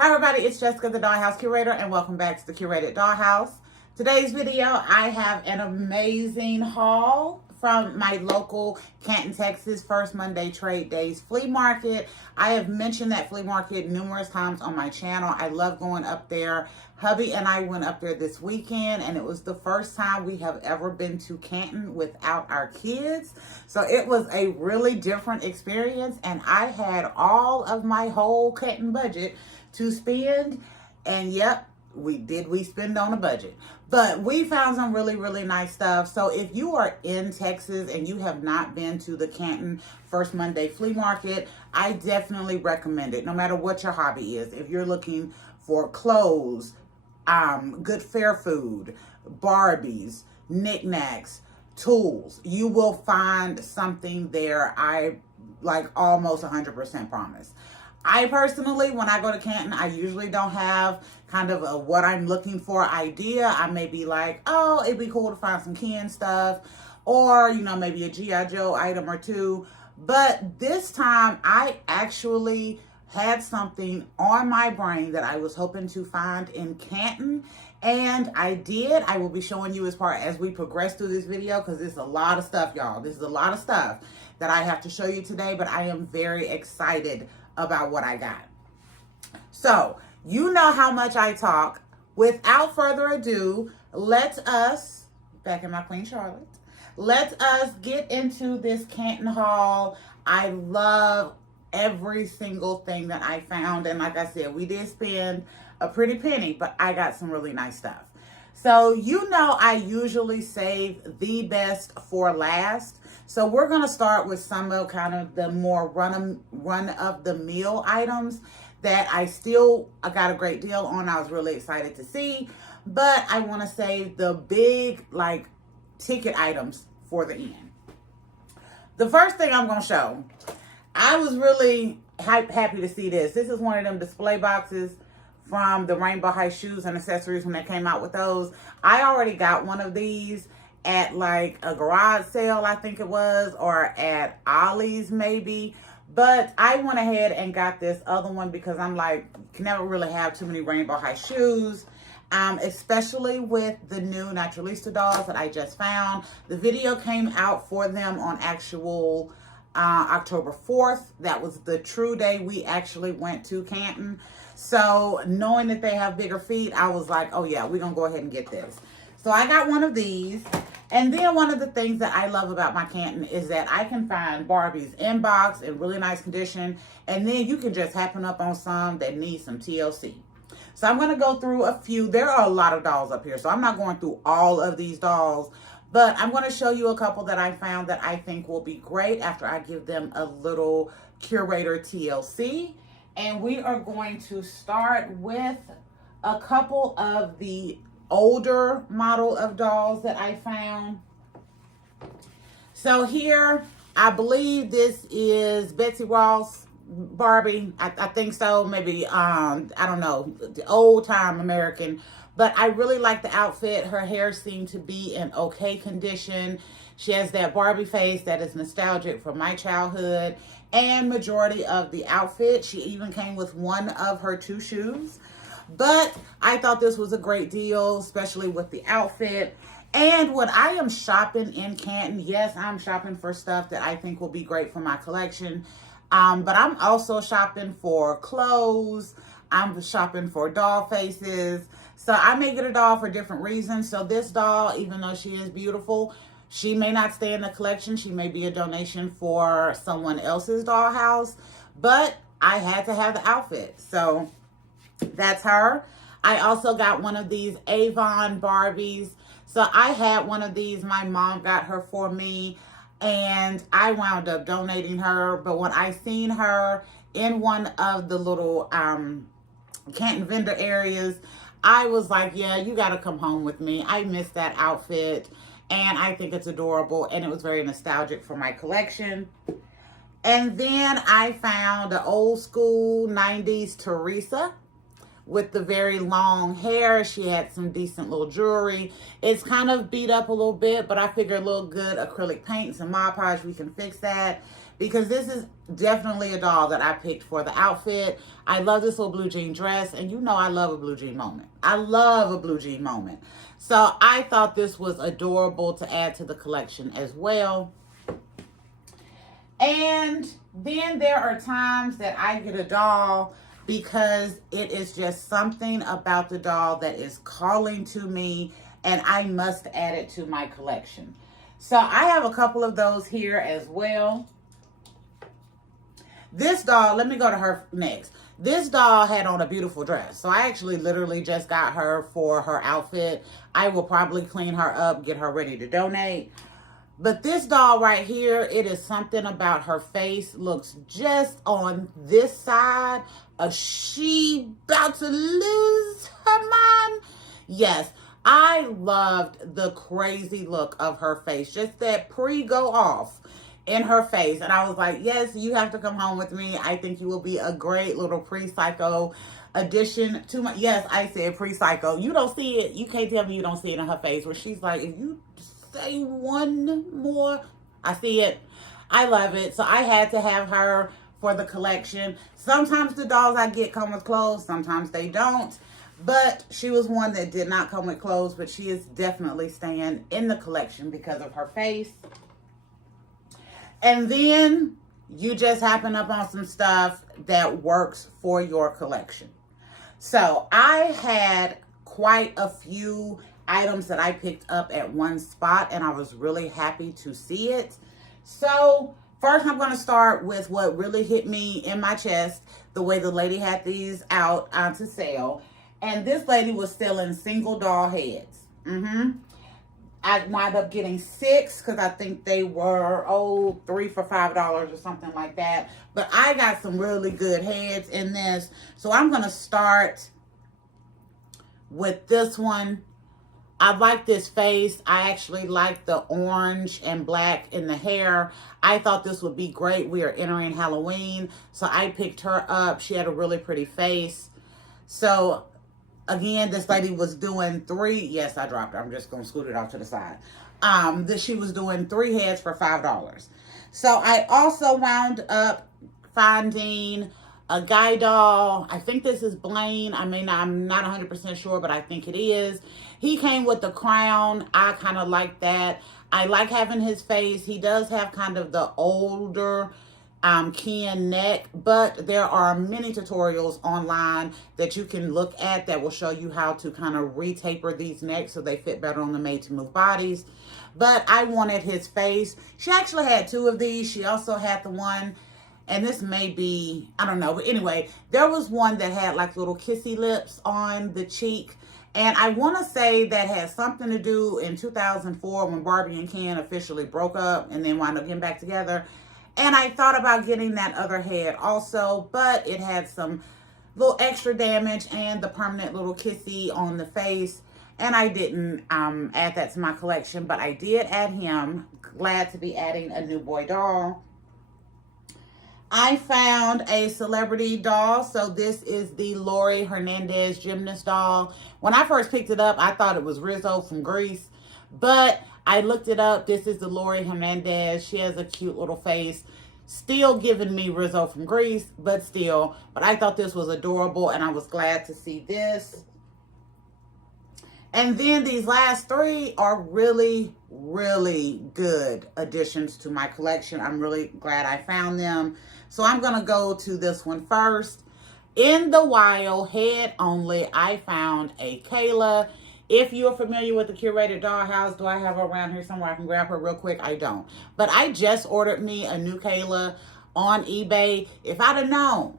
Hi everybody, it's Jessica, the Dollhouse Curator, and welcome back to the Curated Dollhouse. Today's video, I have an amazing haul from my local Canton, Texas, First Monday Trade Days flea market. I have mentioned that flea market numerous times on my channel. I love going up there. Hubby and I went up there this weekend, and it was the first time we have ever been to Canton without our kids. So it was a really different experience, and I had all of my whole Canton budget to spend, and yep, we spend on a budget, but we found some really nice stuff. So if you are in Texas and you have not been to the Canton First Monday flea market, I definitely recommend it, no matter what your hobby is. If you're looking for clothes, good fair food, Barbies, knickknacks, tools, you will find something there. I like almost 100% promise. I personally, when I go to Canton, I usually don't have kind of a what I'm looking for idea. I may be like, oh, it'd be cool to find some Ken stuff, or, you know, maybe a G.I. Joe item or two. But this time, I actually had something on my brain that I was hoping to find in Canton, and I did. I will be showing you as we progress through this video, because this is a lot of stuff, y'all. This is a lot of stuff that I have to show you today, but I am very excited about what I got. So, you know how much I talk. Without further ado, let us, back in my Queen Charlotte, let us get into this Canton haul. I love every single thing that I found, and like I said, we did spend a pretty penny, but I got some really nice stuff. So, you know, I usually save the best for last. So we're going to start with some of kind of the more run-of-the-mill items that I got a great deal on. I was really excited to see, but I want to save the big, like, ticket items for the end. The first thing I'm going to show, I was really happy to see this. This is one of them display boxes from the Rainbow High Shoes and Accessories when they came out with those. I already got one of these at like a garage sale, I think it was, or at Ollie's maybe. But I went ahead and got this other one because I'm like, can never really have too many Rainbow High shoes, especially with the new Naturalista dolls that I just found. The video came out for them on actual October 4th. That was the true day we actually went to Canton. So knowing that they have bigger feet, I was like, oh yeah, we're gonna go ahead and get this. So I got one of these. And then one of the things that I love about my Canton is that I can find Barbies in box in really nice condition. And then you can just happen up on some that need some TLC. So I'm going to go through a few. There are a lot of dolls up here, so I'm not going through all of these dolls. But I'm going to show you a couple that I found that I think will be great after I give them a little curator TLC. And we are going to start with a couple of the older model of dolls that I found. So here, I believe this is Betsy Ross Barbie. I think so. Maybe, I don't know, the old time American. But I really like the outfit. Her hair seemed to be in okay condition. She has that Barbie face that is nostalgic for my childhood. And majority of the outfit, she even came with one of her two shoes. But I thought this was a great deal, especially with the outfit. And when I am shopping in Canton, yes, I'm shopping for stuff that I think will be great for my collection. But I'm also shopping for clothes. I'm shopping for doll faces. So I may get a doll for different reasons. So this doll, even though she is beautiful, she may not stay in the collection. She may be a donation for someone else's dollhouse. But I had to have the outfit. So that's her. I also got one of these Avon Barbies. So I had one of these. My mom got her for me, and I wound up donating her. But when I seen her in one of the little Canton vendor areas, I was like, yeah, you got to come home with me. I miss that outfit, and I think it's adorable, and it was very nostalgic for my collection. And then I found an old school 90s Teresa with the very long hair. She had some decent little jewelry. It's kind of beat up a little bit, but I figure a little good acrylic paint, some Mod Podge, we can fix that. because this is definitely a doll that I picked for the outfit. I love this little blue jean dress, and you know I love a blue jean moment. I love a blue jean moment. So I thought this was adorable to add to the collection as well. And then there are times that I get a doll because it is just something about the doll that is calling to me, and I must add it to my collection. So I have a couple of those here as well. This doll, let me go to her next. This doll had on a beautiful dress. So I actually literally just got her for her outfit. I will probably clean her up, get her ready to donate. But this doll right here, it is something about her face. Looks just on this side. She about to lose her mind. Yes, I loved the crazy look of her face. Just that pre-go off in her face. And I was like, yes, you have to come home with me. I think you will be a great little pre-psycho addition to my... Yes, I said pre-psycho. You don't see it. You can't tell me you don't see it in her face. Where she's like, if you say one more, I see it. I love it. So I had to have her for the collection. Sometimes the dolls I get come with clothes. Sometimes they don't. But she was one that did not come with clothes. But she is definitely staying in the collection because of her face. And then you just happen up on some stuff that works for your collection. So I had quite a few items that I picked up at one spot, and I was really happy to see it. So first I'm going to start with what really hit me in my chest, the way the lady had these out onto sale. And this lady was selling single doll heads. I wound up getting 6 because I think they were, 3 for $5 or something like that. But I got some really good heads in this. So I'm going to start with this one. I like this face. I actually like the orange and black in the hair. I thought this would be great. We are entering Halloween. So I picked her up. She had a really pretty face. So again, this lady was doing 3. Yes, I dropped her. I'm just going to scoot it off to the side. She was doing 3 heads for $5. So I also wound up finding a guy doll. I think this is Blaine. I'm not 100% sure, but I think it is. He came with the crown. I kind of like that. I like having his face. He does have kind of the older Ken neck, but there are many tutorials online that you can look at that will show you how to kind of retaper these necks so they fit better on the made to move bodies. But I wanted his face. She actually had 2 of these. She also had the one, and this may be, I don't know, but anyway, there was one that had like little kissy lips on the cheek. And I want to say that had something to do in 2004 when Barbie and Ken officially broke up and then wound up getting back together. And I thought about getting that other head also, but it had some little extra damage and the permanent little kissy on the face. And I didn't add that to my collection, but I did add him. Glad to be adding a new boy doll. I found a celebrity doll. So this is the Lori Hernandez gymnast doll. When I first picked it up, I thought it was Rizzo from Grease, but I looked it up. This is the Lori Hernandez. She has a cute little face. Still giving me Rizzo from Grease, but still. But I thought this was adorable, and I was glad to see this. And then these last 3 are really, really good additions to my collection. I'm really glad I found them. So I'm going to go to this one first. In the wild, head only, I found a Kayla. If you're familiar with the Curated Dollhouse, do I have her around here somewhere I can grab her real quick? I don't. But I just ordered me a new Kayla on eBay. If I'd have known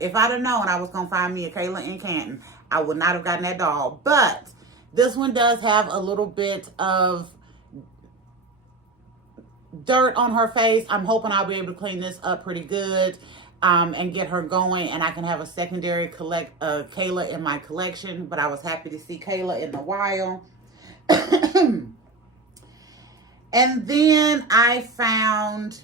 I was going to find me a Kayla in Canton, I would not have gotten that doll. But this one does have a little bit of dirt on her face. I'm hoping I'll be able to clean this up pretty good and get her going, and I can have a secondary Kayla in my collection. But I was happy to see Kayla in the wild. And then I found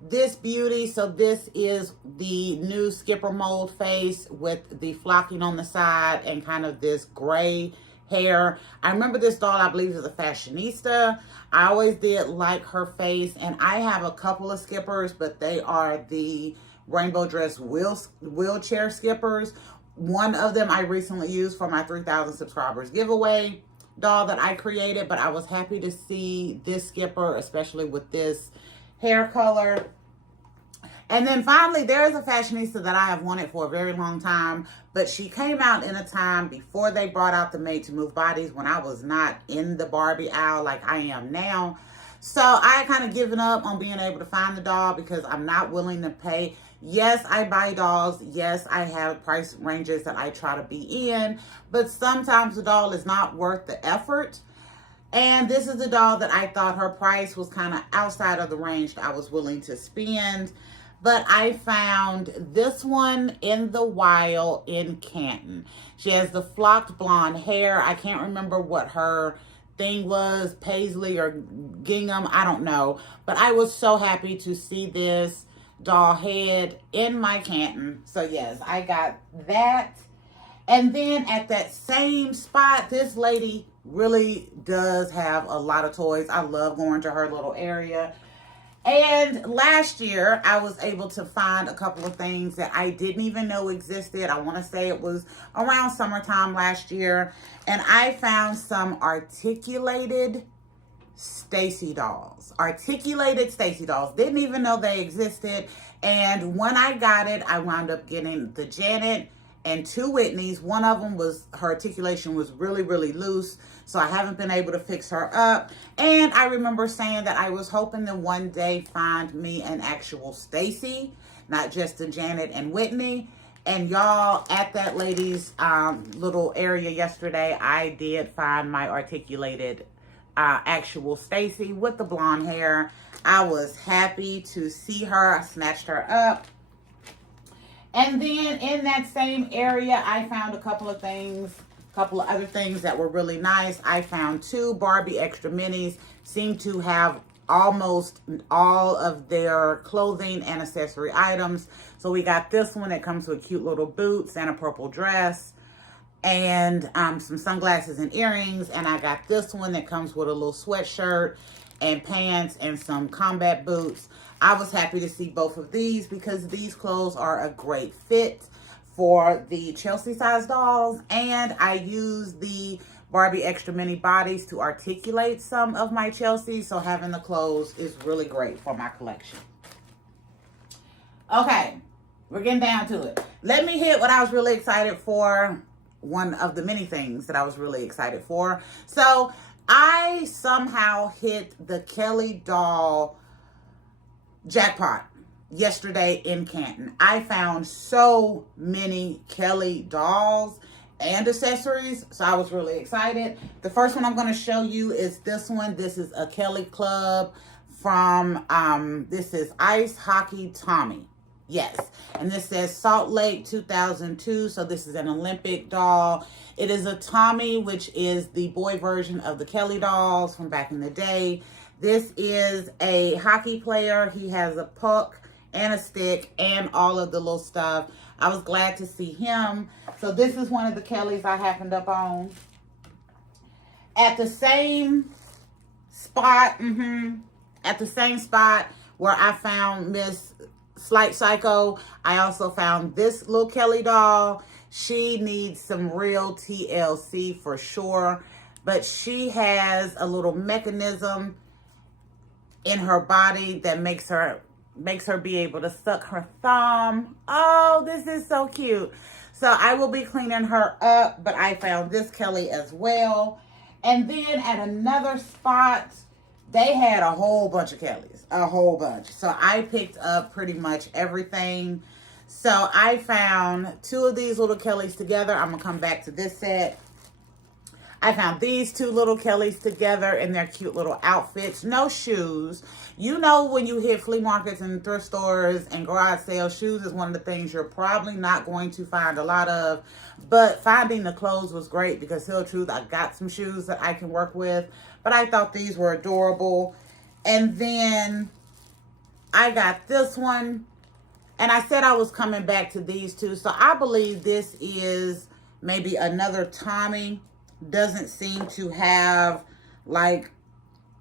this beauty. So this is the new Skipper mold face with the flocking on the side and kind of this gray hair. I remember this doll, I believe, is a fashionista. I always did like her face, and I have a couple of skippers, but they are the rainbow dress wheelchair skippers. One of them I recently used for my 3,000 subscribers giveaway doll that I created, but I was happy to see this skipper, especially with this hair color. And then finally, there's a fashionista that I have wanted for a very long time, but she came out in a time before they brought out the Made to Move bodies, when I was not in the Barbie aisle like I am now. So I kind of given up on being able to find the doll because I'm not willing to pay. Yes, I buy dolls. Yes, I have price ranges that I try to be in, but sometimes the doll is not worth the effort. And this is a doll that I thought her price was kind of outside of the range that I was willing to spend. But I found this one in the wild in Canton. She has the flocked blonde hair. I can't remember what her thing was, paisley or gingham, I don't know. But I was so happy to see this doll head in my Canton. So yes, I got that. And then at that same spot, this lady really does have a lot of toys. I love going to her little area. And last year, I was able to find a couple of things that I didn't even know existed. I want to say it was around summertime last year. And I found some articulated Stacy dolls. Articulated Stacy dolls. Didn't even know they existed. And when I got it, I wound up getting the Janet and two Whitneys. One of them was, her articulation was really, really loose. So I haven't been able to fix her up. And I remember saying that I was hoping to one day find me an actual Stacy, not just a Janet and Whitney. And y'all, at that lady's little area yesterday, I did find my articulated actual Stacy with the blonde hair. I was happy to see her. I snatched her up. And then in that same area, I found a couple of other things that were really nice. I found two Barbie Extra Minis. Seem to have almost all of their clothing and accessory items. So we got this one that comes with cute little boots and a purple dress and some sunglasses and earrings. And I got this one that comes with a little sweatshirt and pants and some combat boots. I was happy to see both of these because these clothes are a great fit for the Chelsea size dolls. And I use the Barbie Extra Mini bodies to articulate some of my Chelsea. So having the clothes is really great for my collection. Okay, we're getting down to it. Let me hit what I was really excited for. One of the many things that I was really excited for. So I somehow hit the Kelly doll jackpot yesterday in Canton. I found so many Kelly dolls and accessories, so I was really excited. The first one I'm going to show you is this one. This is a Kelly Club from, this is Ice Hockey Tommy. Yes, and this says Salt Lake 2002, so this is an Olympic doll. It is a Tommy, which is the boy version of the Kelly dolls from back in the day. This is a hockey player. He has a puck and a stick and all of the little stuff. I was glad to see him. So this is one of the Kellys I happened up on. At the same spot, at the same spot where I found Miss Slight Psycho, I also found this little Kelly doll. She needs some real TLC for sure, but she has a little mechanism in her body that makes her be able to suck her thumb. Oh, this is so cute. So I will be cleaning her up, but I found this Kelly as well. And then at another spot, they had a whole bunch of Kellys, a whole bunch. So I picked up pretty much everything. So I found two of these little Kellys together. I'm gonna come back to this set. I found these two little Kellys together in their cute little outfits. No shoes. You know, when you hit flea markets and thrift stores and garage sales, shoes is one of the things you're probably not going to find a lot of. But finding the clothes was great because, tell the truth, I got some shoes that I can work with. But I thought these were adorable. And then I got this one. And I said I was coming back to these two. So I believe this is maybe another Tommy doesn't seem to have, like,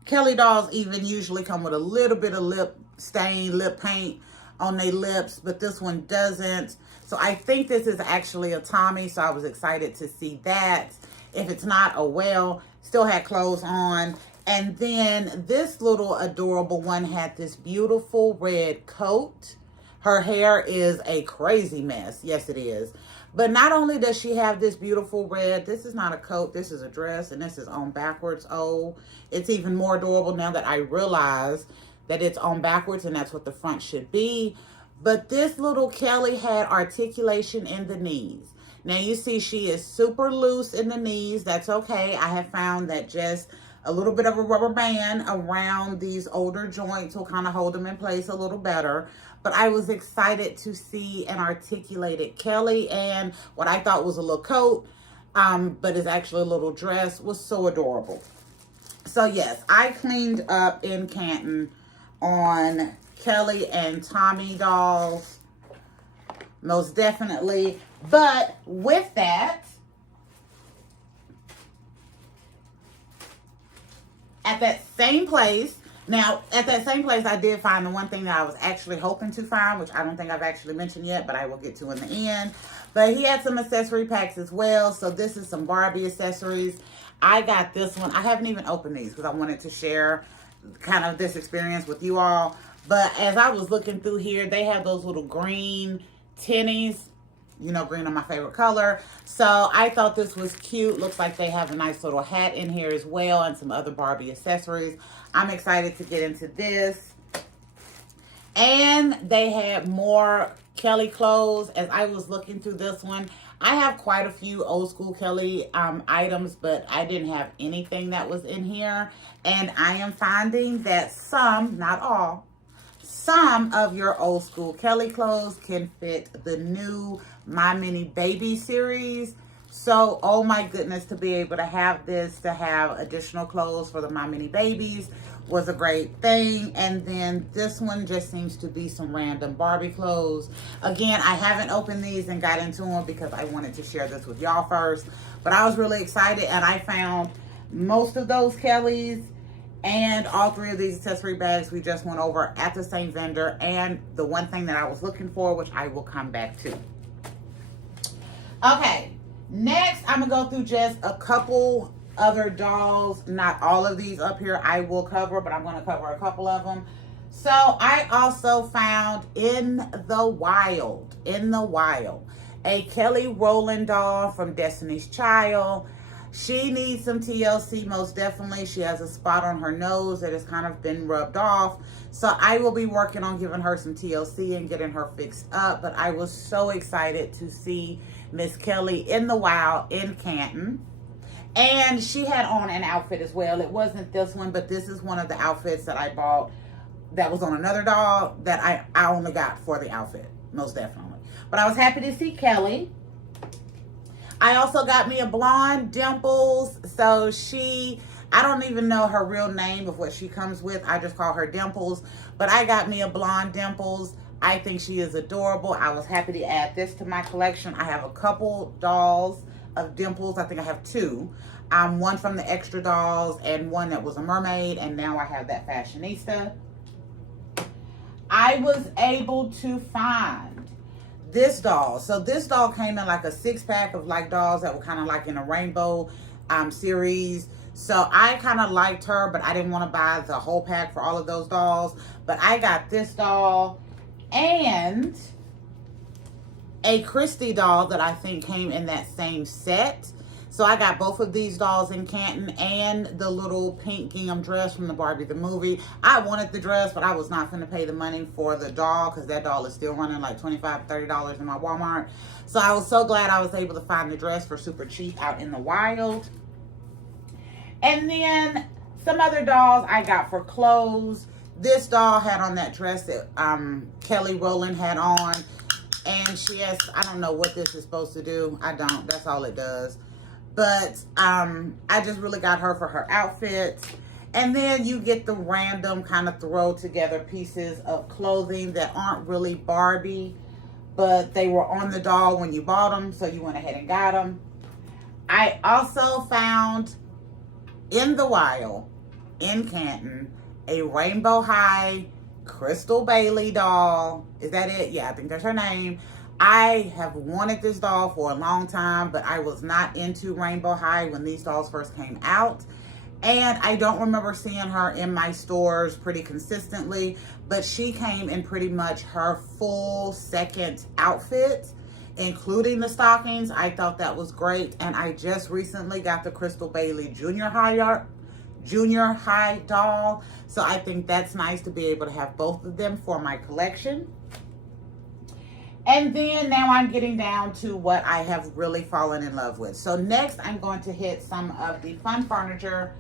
Kelly dolls even usually come with a little bit of lip stain, lip paint on their lips, but this one doesn't. So I think this is actually a Tommy, so I was excited to see that. If it's not, oh well. Still had clothes on. And then this little adorable one had this beautiful red coat. Her hair is a crazy mess. Yes, it is. But not only does she have this beautiful red, this is not a coat, this is a dress, and this is on backwards. Oh, it's even more adorable now that I realize that it's on backwards, and that's what the front should be. But this little Kelly had articulation in the knees. Now you see she is super loose in the knees. That's okay. I have found that just a little bit of a rubber band around these older joints will kind of hold them in place a little better. But I was excited to see an articulated Kelly, and what I thought was a little coat, but is actually a little dress, was so adorable. So yes, I cleaned up in Canton on Kelly and Tommy dolls, most definitely. But with that, at that same place, I did find the one thing that I was actually hoping to find, which I don't think I've actually mentioned yet, but I will get to in the end. But he had some accessory packs as well. So this is some Barbie accessories. I got this one. I haven't even opened these because I wanted to share kind of this experience with you all. But as I was looking through here, they have those little green tinnies. You know, green are my favorite color. So I thought this was cute. Looks like they have a nice little hat in here as well and some other Barbie accessories. I'm excited to get into this. And they had more Kelly clothes. As I was looking through this one, I have quite a few old school Kelly items, but I didn't have anything that was in here. And I am finding that some, not all, some of your old school Kelly clothes can fit the new My Mini Baby series. So, oh my goodness, to be able to have this, to have additional clothes for the My Mini Babies was a great thing. And then this one just seems to be some random Barbie clothes. Again, I haven't opened these and got into them because I wanted to share this with y'all first. But I was really excited, and I found most of those Kellys and all three of these accessory bags we just went over at the same vendor. And the one thing that I was looking for, which I will come back to. Okay, next I'm gonna go through just a couple other dolls. Not all of these up here I will cover, but I'm gonna cover a couple of them. So I also found in the wild, a Kelly Rowland doll from Destiny's Child. She needs some TLC, most definitely. She has a spot on her nose that has kind of been rubbed off. So I will be working on giving her some TLC and getting her fixed up. But I was so excited to see Miss Kelly in the wild in Canton. And she had on an outfit as well. It wasn't this one, but this is one of the outfits that I bought that was on another doll that I only got for the outfit, most definitely. But I was happy to see Kelly. I also got me a blonde Dimples. So I don't even know her real name of what she comes with. I just call her Dimples. But I got me a blonde Dimples. I think she is adorable. I was happy to add this to my collection. I have a couple dolls of Dimples. I think I have two. One from the extra dolls and one that was a mermaid. And now I have that fashionista. I was able to find this doll. So this doll came in like a 6-pack of like dolls that were kind of like in a rainbow series. So I kind of liked her, but I didn't want to buy the whole pack for all of those dolls. But I got this doll and a Christy doll that I think came in that same set. So I got both of these dolls in Canton and the little pink gingham dress from the Barbie the movie. I wanted the dress, but I was not going to pay the money for the doll because that doll is still running like $25, $30 in my Walmart. So I was so glad I was able to find the dress for super cheap out in the wild. And then some other dolls I got for clothes. This doll had on that dress that Kelly Rowland had on. And she has, I don't know what this is supposed to do. I don't. That's all it does. But I just really got her for her outfit. And then you get the random kind of throw together pieces of clothing that aren't really Barbie, but they were on the doll when you bought them, so you went ahead and got them. I also found in the wild, in Canton, a Rainbow High Crystal Bailey doll. Is that it? Yeah, I think that's her name. I have wanted this doll for a long time, but I was not into Rainbow High when these dolls first came out. And I don't remember seeing her in my stores pretty consistently, but she came in pretty much her full second outfit, including the stockings. I thought that was great. And I just recently got the Crystal Bailey Junior High doll. So I think that's nice to be able to have both of them for my collection. And then now I'm getting down to what I have really fallen in love with. So next I'm going to hit some of the fun furniture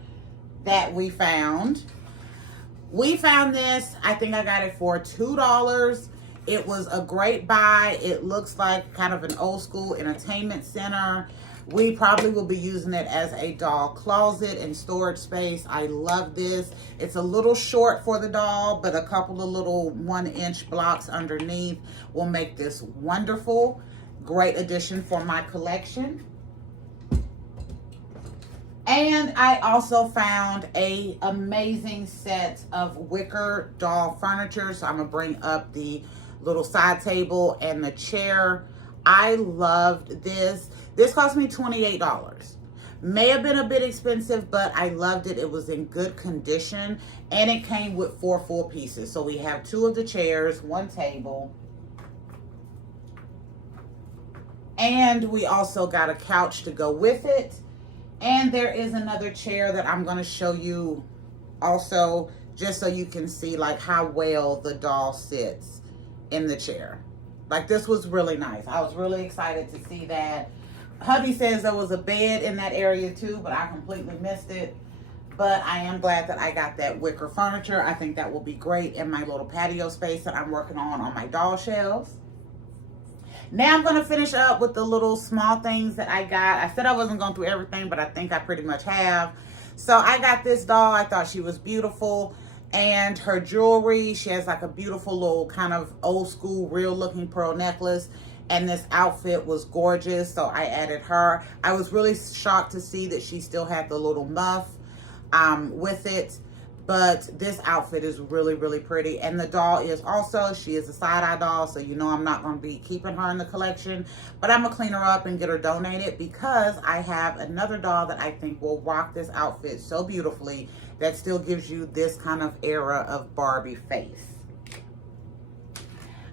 that we found. We found this, I think I got it for $2. It was a great buy. It looks like kind of an old school entertainment center. We probably will be using it as a doll closet and storage space. I love this. It's a little short for the doll, but a couple of little 1-inch blocks underneath will make this wonderful. Great addition for my collection. And I also found an amazing set of wicker doll furniture. So I'm going to bring up the little side table and the chair. I loved this. This cost me $28. May have been a bit expensive, but I loved it. It was in good condition, and it came with 4 full pieces. So we have 2 of the chairs, 1 table, and we also got a couch to go with it. And there is another chair that I'm going to show you also, just so you can see like how well the doll sits in the chair. Like, this was really nice. I was really excited to see that. Hubby says there was a bed in that area too, but I completely missed it. But I am glad that I got that wicker furniture. I think that will be great in my little patio space that I'm working on my doll shelves. Now I'm going to finish up with the little small things that I got. I said I wasn't going through everything, but I think I pretty much have. So I got this doll. I thought she was beautiful. And her jewelry, she has like a beautiful little kind of old school, real looking pearl necklace. And this outfit was gorgeous, so I added her. I was really shocked to see that she still had the little muff with it. But this outfit is really, really pretty. And the doll is also, she is a side-eye doll, so you know I'm not going to be keeping her in the collection. But I'm going to clean her up and get her donated because I have another doll that I think will rock this outfit so beautifully that still gives you this kind of era of Barbie face.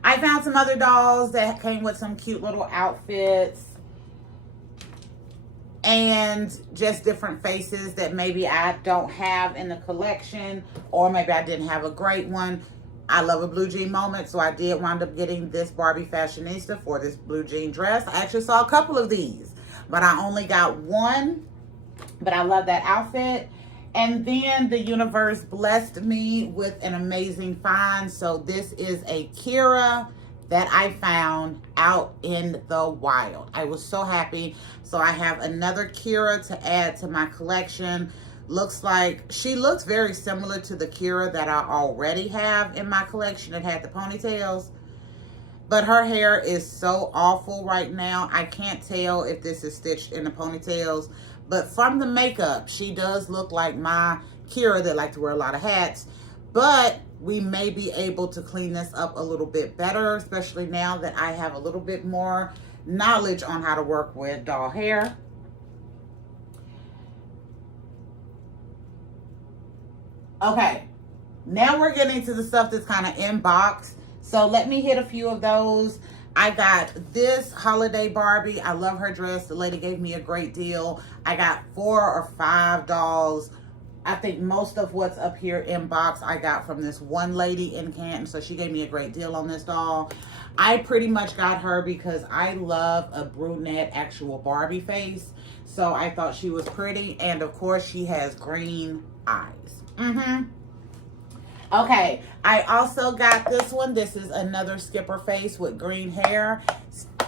I found some other dolls that came with some cute little outfits and just different faces that maybe I don't have in the collection, or maybe I didn't have a great one. I love a blue jean moment, so I did wind up getting this Barbie fashionista for this blue jean dress. I actually saw a couple of these, but I only got one, but I love that outfit. And then the universe blessed me with an amazing find. So this is a Kira that I found out in the wild. I was so happy. So I have another Kira to add to my collection. Looks like, she looks very similar to the Kira that I already have in my collection that had the ponytails. But her hair is so awful right now. I can't tell if this is stitched in the ponytails. But from the makeup, she does look like my Kira that like to wear a lot of hats. But we may be able to clean this up a little bit better, especially now that I have a little bit more knowledge on how to work with doll hair. Okay, now we're getting to the stuff that's kind of in box. So let me hit a few of those. I got this holiday Barbie. I love her dress. The lady gave me a great deal. I got 4 or 5 dolls. I think most of what's up here in box I got from this one lady in Canton. So she gave me a great deal on this doll. I pretty much got her because I love a brunette actual Barbie face. So I thought she was pretty. And of course she has green eyes. Okay, I also got this one. This is another skipper face with green hair.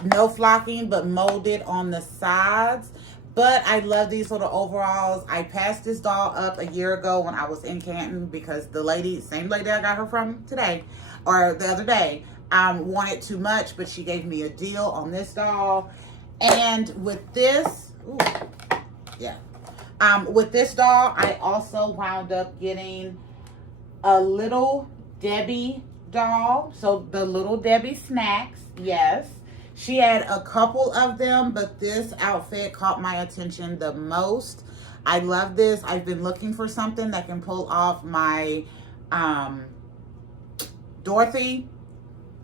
No flocking, but molded on the sides. But I love these little overalls. I passed this doll up a year ago when I was in Canton because the lady, same lady I got her from today, or the other day, wanted too much, but she gave me a deal on this doll. And with this, ooh, Yeah. With this doll, I also wound up getting a Little Debbie doll. So the Little Debbie snacks, yes. She had a couple of them, but this outfit caught my attention the most. I love this. I've been looking for something that can pull off my Dorothy,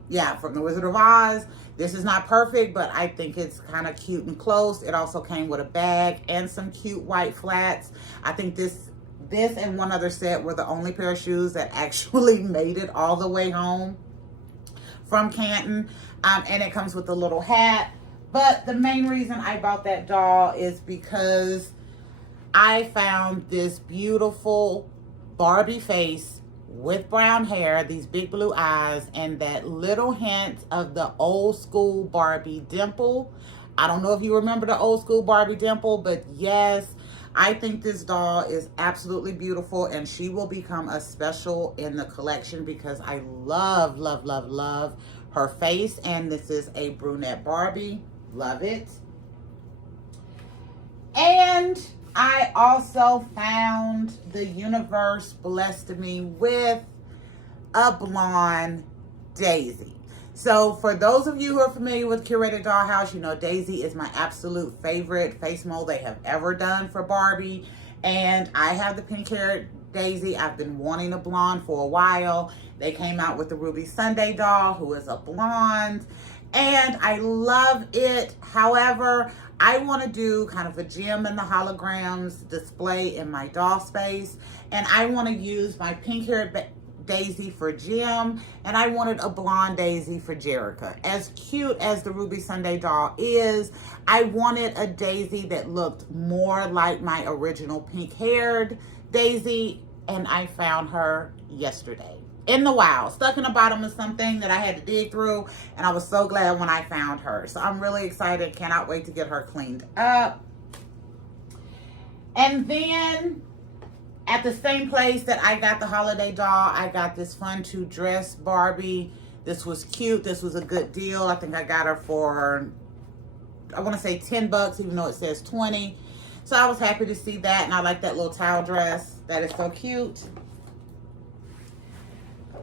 yeah, from The Wizard of Oz. This is not perfect, but I think it's kind of cute and close. It also came with a bag and some cute white flats. I think this and one other set were the only pair of shoes that actually made it all the way home from Canton. And it comes with a little hat. But the main reason I bought that doll is because I found this beautiful Barbie face with brown hair, these big blue eyes, and that little hint of the old school Barbie dimple. I don't know if you remember the old school Barbie dimple, but yes, I think this doll is absolutely beautiful, and she will become a special in the collection because I love, love, love, love her face. And this is a brunette Barbie. Love it. And I also found the universe blessed me with a blonde Daisy. So for those of you who are familiar with Curated Dollhouse, you know Daisy is my absolute favorite face mold they have ever done for Barbie. And I have the pink hair Daisy. I've been wanting a blonde for a while. They came out with the Ruby Sunday doll, who is a blonde, and I love it. However, I want to do kind of a gem in the holograms display in my doll space, and I want to use my pink haired Daisy for Jim, and I wanted a blonde Daisy for Jerica. As cute as the Ruby Sunday doll is, I wanted a Daisy that looked more like my original pink haired Daisy, and I found her yesterday in the wild, stuck in the bottom of something that I had to dig through, and I was so glad when I found her. So I'm really excited. Cannot wait to get her cleaned up. And then at the same place that I got the holiday doll, I got this fun to dress Barbie. This was cute. This was a good deal. I think I got her for, I want to say 10 bucks, even though it says 20. So I was happy to see that, and I like that little towel dress. That is so cute.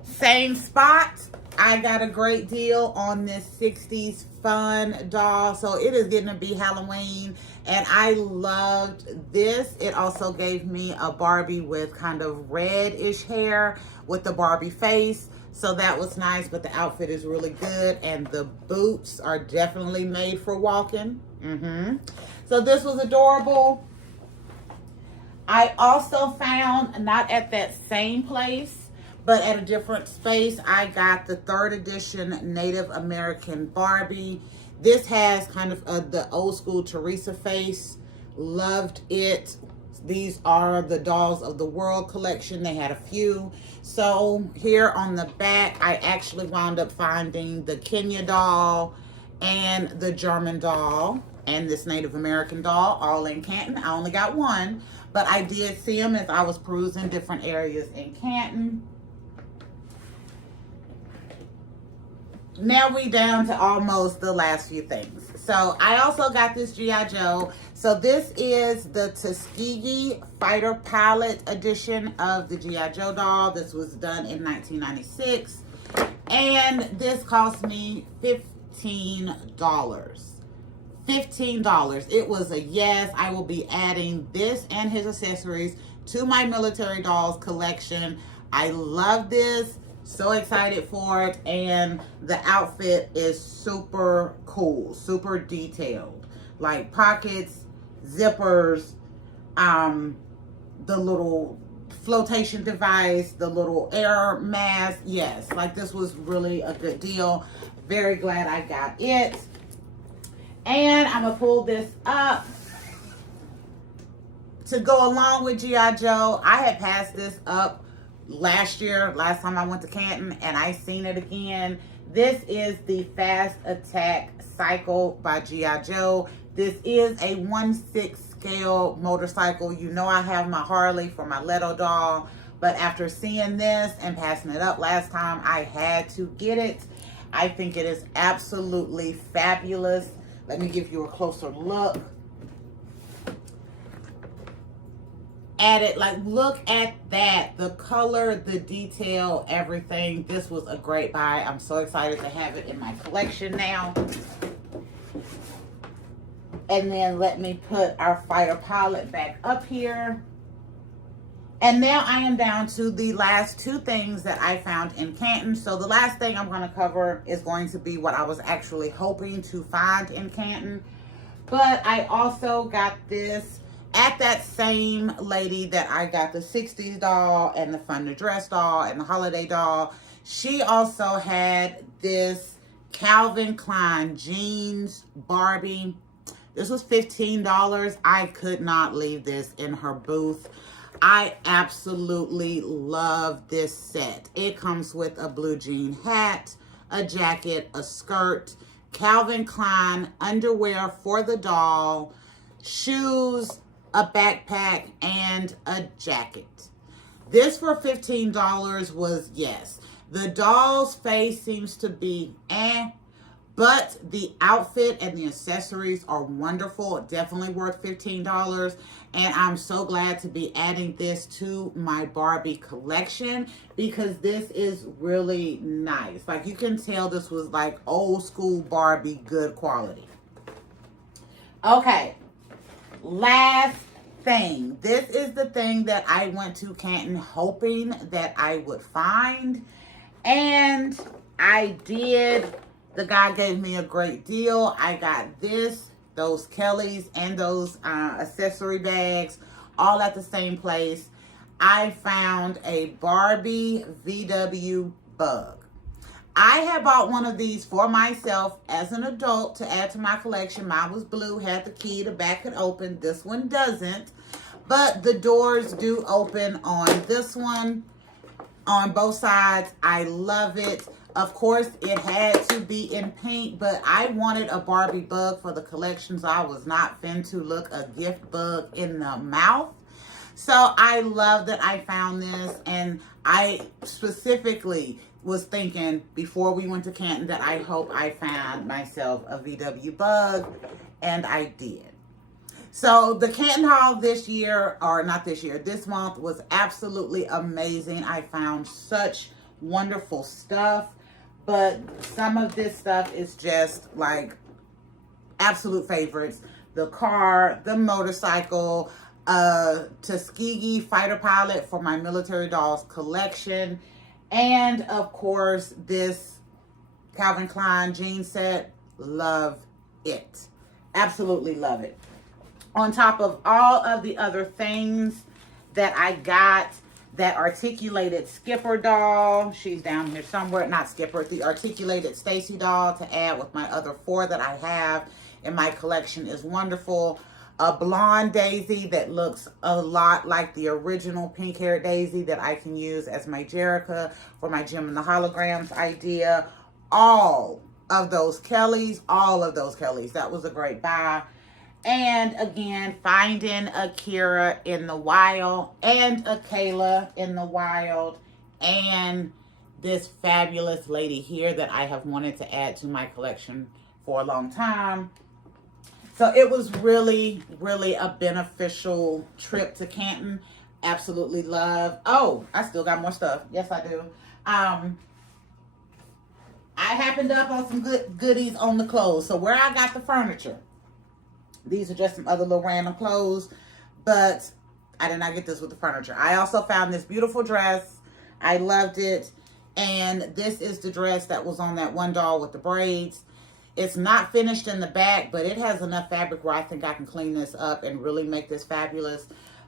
Same spot, I got a great deal on this 60s fun doll. So it is getting to be Halloween, and I loved this. It also gave me a Barbie with kind of red-ish hair with the Barbie face. So that was nice, but the outfit is really good, and the boots are definitely made for walking. So this was adorable. I also found, not at that same place, but at a different space, I got the 3rd edition Native American Barbie. This has kind of the old school Teresa face. Loved it. These are the Dolls of the World collection. They had a few. So here on the back, I actually wound up finding the Kenya doll and the German doll and this Native American doll, all in Canton. I only got one, but I did see them as I was perusing different areas in Canton. Now we down to almost the last few things. So I also got this G.I. Joe. So this is the Tuskegee Fighter Pilot edition of the G.I. Joe doll. This was done in 1996. And this cost me $15. $15. It was a yes. I will be adding this and his accessories to my military dolls collection. I love this. So excited for it, and the outfit is super cool, super detailed, like pockets, zippers, the little flotation device, the little air mask. Yes, like this was really a good deal. Very glad I got it. And I'm gonna pull this up to go along with G.I. Joe. I had passed this up last time I went to Canton, and I seen it again. This is the Fast Attack Cycle by G.I. Joe. This is a 1/6 scale motorcycle. You know I have my Harley for my Leto doll, but after seeing this and passing it up last time, I had to get it. I think it is absolutely fabulous. Let me give you a closer look. added, like, look at that. The color, the detail, everything. This was a great buy. I'm so excited to have it in my collection now. And then let me put our fighter pilot back up here. And now I am down to the last two things that I found in Canton. So the last thing I'm going to cover is going to be what I was actually hoping to find in Canton. But I also got this at that same lady that I got the 60s doll and the Fun to Dress doll and the holiday doll. She also had this Calvin Klein jeans Barbie. This was $15. I could not leave this in her booth. I absolutely love this set. It comes with a blue jean hat, a jacket, a skirt, Calvin Klein underwear for the doll, shoes, a backpack, and a jacket. This for $15 was yes. The doll's face seems to be but the outfit and the accessories are wonderful. Definitely worth $15. And I'm so glad to be adding this to my Barbie collection because this is really nice. Like, you can tell this was like old school Barbie, good quality. Okay, last thing. This is the thing that I went to Canton hoping that I would find. And I did. The guy gave me a great deal. I got this, those Kellys, and those accessory bags all at the same place. I found a Barbie VW Bug. I had bought one of these for myself as an adult to add to my collection. Mine was blue, had the key, the back could open. This one doesn't. But the doors do open on this one, on both sides. I love it. Of course, it had to be in pink, but I wanted a Barbie bug for the collection, so I was not fin to look a gift bug in the mouth. So I love that I found this, and I specifically was thinking before we went to Canton that I hope I found myself a VW Bug, and I did. So the Canton haul this year, or not this year, this month was absolutely amazing. I found such wonderful stuff. But some of this stuff is just like absolute favorites. The car, the motorcycle, Tuskegee fighter pilot for my military dolls collection. And of course, this Calvin Klein jean set. Love it. Absolutely love it. On top of all of the other things that I got, that articulated Skipper doll. She's down here somewhere. Not Skipper. The articulated Stacy doll to add with my other 4 that I have in my collection is wonderful. A blonde Daisy that looks a lot like the original pink-haired Daisy that I can use as my Jerica for my Gem and the Holograms idea. All of those Kellys. That was a great buy. And again, finding a Kira in the wild and a Kayla in the wild and this fabulous lady here that I have wanted to add to my collection for a long time. So it was really, really a beneficial trip to Canton. Absolutely love. Oh, I still got more stuff. Yes, I do. I happened up on some good goodies on the clothes. So where I got the furniture, these are just some other little random clothes, but I did not get this with the furniture. I also found this beautiful dress. I loved it. And this is the dress that was on that one doll with the braids. It's not finished in the back, but it has enough fabric where I think I can clean this up and really make this fabulous.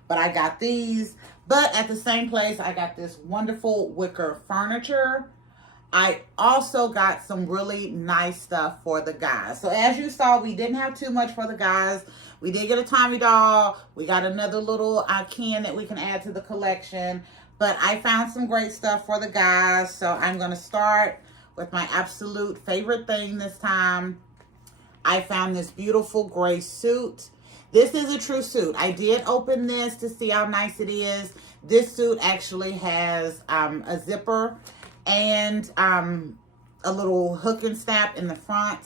But I got these. But at the same place, I got this wonderful wicker furniture. I also got some really nice stuff for the guys. So as you saw, we didn't have too much for the guys. We did get a Tommy doll. We got another little can that we can add to the collection. But I found some great stuff for the guys. So I'm going to start with my absolute favorite thing this time. I found this beautiful gray suit. This is a true suit. I did open this to see how nice it is. This suit actually has a zipper and a little hook and snap in the front.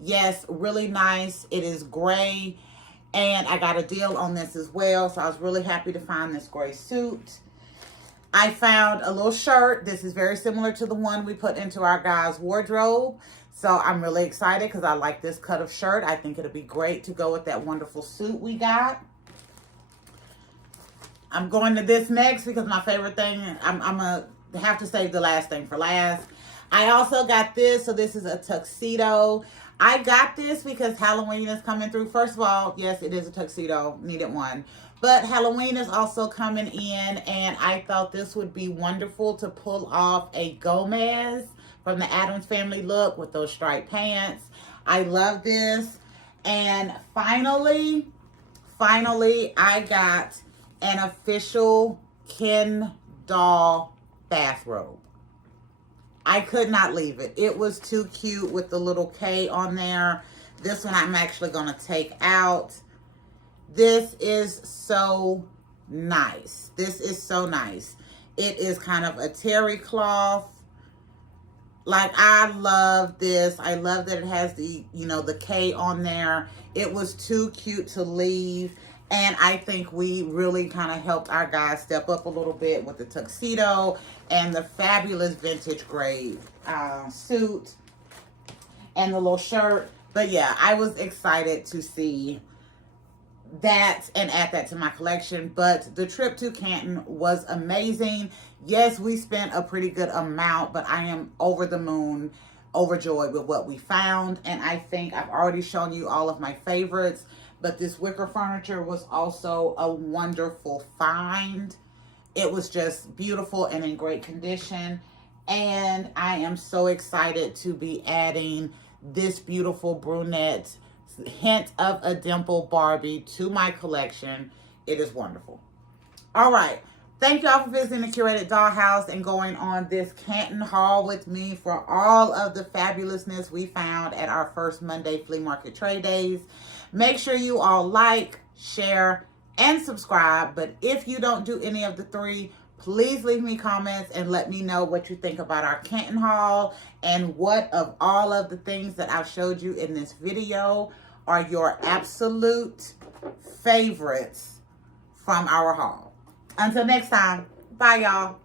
Yes, really nice. It is gray. And I got a deal on this as well. So I was really happy to find this gray suit. I found a little shirt. This is very similar to the one we put into our guy's wardrobe. So I'm really excited because I like this cut of shirt. I think it'll be great to go with that wonderful suit we got. I'm going to this next because my favorite thing, I'm going to have to save the last thing for last. I also got this. So this is a tuxedo. I got this because Halloween is coming through. First of all, yes, it is a tuxedo. Needed one. But Halloween is also coming in, and I thought this would be wonderful to pull off a Gomez from the Addams Family look with those striped pants. I love this. And finally, I got an official Ken doll bathrobe. I could not leave it. It was too cute with the little K on there. This one I'm actually going to take out. This is so nice. This is so nice. It is kind of a terry cloth. Like, I love this. I love that it has the, you know, the K on there. It was too cute to leave. And I think we really kind of helped our guys step up a little bit with the tuxedo and the fabulous vintage gray suit and the little shirt. But yeah, I was excited to see that and add that to my collection. But the trip to Canton was amazing. Yes, we spent a pretty good amount, but I am over the moon, overjoyed with what we found. And I think I've already shown you all of my favorites. But this wicker furniture was also a wonderful find. It was just beautiful and in great condition. And I am so excited to be adding this beautiful brunette hint of a dimple Barbie to my collection. It is wonderful. All right. Thank y'all for visiting the Curated Dollhouse and going on this Canton haul with me for all of the fabulousness we found at our first Monday flea market trade days. Make sure you all like, share, and subscribe. But if you don't do any of the three, please leave me comments and let me know what you think about our Canton haul and what of all of the things that I've showed you in this video are your absolute favorites from our haul. Until next time, bye y'all.